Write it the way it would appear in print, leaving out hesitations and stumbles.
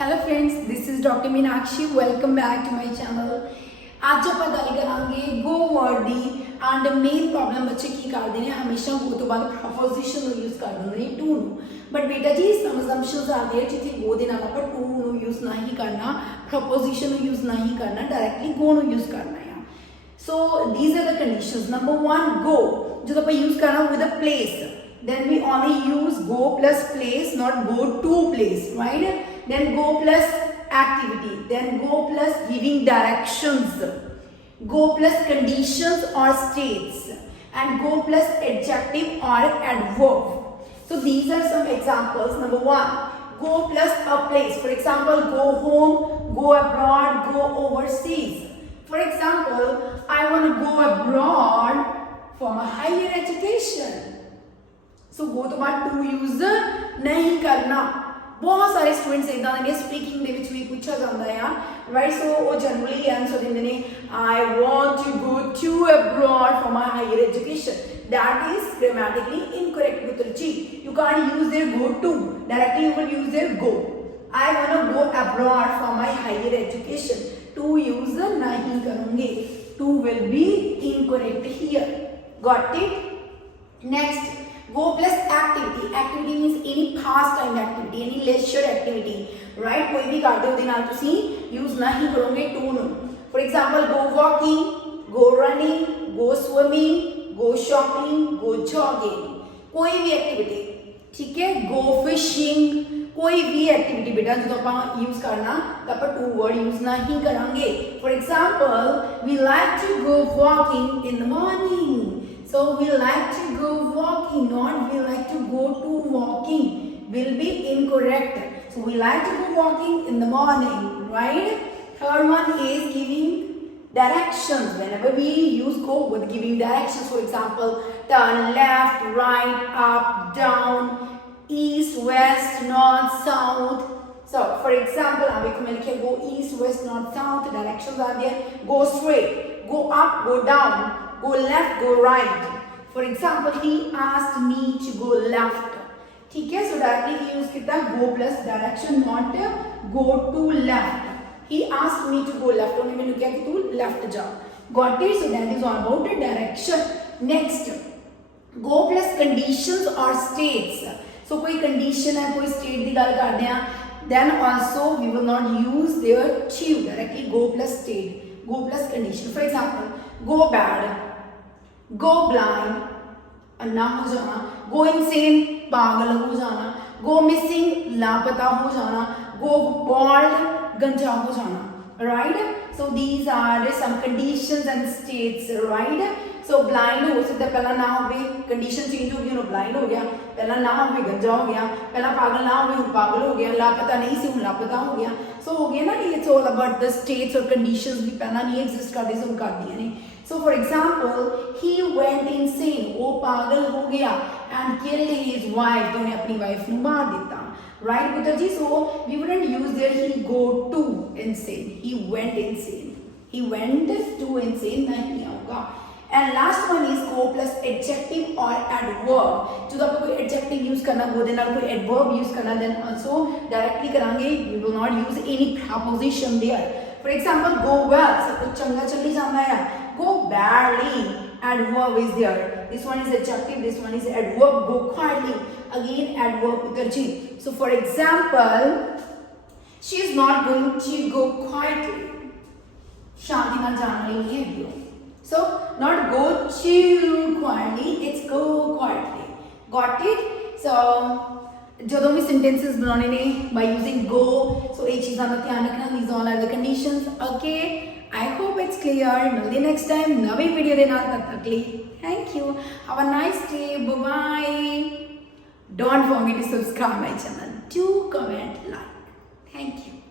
Hello friends, this is doctor Meenakshi. Welcome back to my channel. आज आप गल करांगे गो वर्ड दी एंड मेन प्रॉब्लम बच्चे की करते हैं, हमेशा गो तो बाद प्रपोजिशन यूज कर देंगे टू नू। बट बेटा जी सम असम्पशंस आते हैं जिथे गो दे नाल आप टू नू यूज नहीं करना, प्रपोजिशन यूज नहीं करना, डायरेक्टली गो नू यूज करना है। So these are the conditions. Number one, go जो आप यूज करना with a place, then we only use go plus place, not go to place, right? Then go plus activity, then go plus giving directions, go plus conditions or states, and go plus adjective or adverb. So these are some examples. Number one, go plus a place. For example, go home, go abroad, go overseas. For example, I want to go abroad for my higher education. सो गो तो बाद to use नहीं करना। बहुत सारे students इदा ने speaking they विच भी पूछा जाता है, राइट? सो वो जनरली आंसर देंगे ने I want to go to abroad for my higher education. That is grammatically incorrect पुत्र जी। You can't use there go to, directly you will use there go. I want to go abroad for my higher education, to use नहीं करूंगे, to will be incorrect here. Got it? Next, go plus activity. Activity means any pastime activity, any leisure activity, right? कोई भी करते हो नाल तुसी use नहीं करोगे to no. For example, go walking, go running, go swimming, go shopping, go jogging। कोई भी एक्टिविटी, ठीक है? go fishing, कोई भी एक्टिविटी बेटा जो आप यूज करना तो आप टू वर्ड यूज नहीं करेंगे। For example, we like to go walking in the morning. So we like to go walking, not we like to go to walking, will be incorrect. So we like to go walking in the morning, right? Third one is giving directions. Whenever we use go with giving directions, for example, turn left, right, up, down, east, west, north, south. So for example, I will go east, west, north, south. Directions are there. Go straight, go up, go down, go left, go right. For example, he asked me to go left. ठीक है? So directly he use कितना go plus direction, not go to left. He asked me to go left. उन्होंने मैंने क्या कि तू left जा. Got it? So that is all about the direction. Next, go plus conditions or states. So कोई condition है, कोई state की गल करते हैं, then also we will not use their to. Directly go plus state, go plus condition. For example, go bad, go blind, अन्ना हो जाना, go insane, पागल हो जाना, go missing, लापता हो जाना, go bald, गंजा हो जाना, right? So these are some conditions and states, right? So blind हो सकता है पहला ना हो गई, condition change हो गई, blind हो गया, पहला ना हो गई गंजा हो गया, पहला पागल ना हो गई पागल हो गया, लापता नहीं सी लापता हो गया। So हो गया ना, it's all about the states और conditions भी पहला नहीं exist करते, सब कर दिया नहीं। So for example, he went insane, वो पागल हो गया, and killed his wife, तो उन्हें अपनी wife को मार देता, right पुत्र जी? So we wouldn't use there he go to insane, he went insane, he went to insane नहीं होगा। And last one is go plus adjective or adverb. जो आपको कोई adjective use करना, वो देना कोई adverb use करना, then also directly करांगे, we will not use any preposition there. For example, go well, सब कुछ चंगा चली जाना है, go badly, adverb is there. This one is adjective, this one is adverb. Go quietly, again adverb पुत्र जी. So for example, she is not going to go quietly, शांति नाल जाना नहीं है। So not go too quietly, it's go quietly. Got it? So ਜਦੋਂ ਵੀ sentences ਬਣਾਉਣੇ ਨੇ by using go, so ਇਹ ਚੀਜ਼ਾਂ ਦਾ ਧਿਆਨ ਰੱਖਣਾ। These all are the conditions. Okay, I hope it's clear. ਮਿਲਦੇ next time ਨਵੀਂ ਵੀਡੀਓ ਦੇ ਨਾਲ, ਤਦ ਤੱਕ ਲਈ thank you. Have a nice day. Bye bye. Don't forget to subscribe my channel. Do comment, like. Thank you.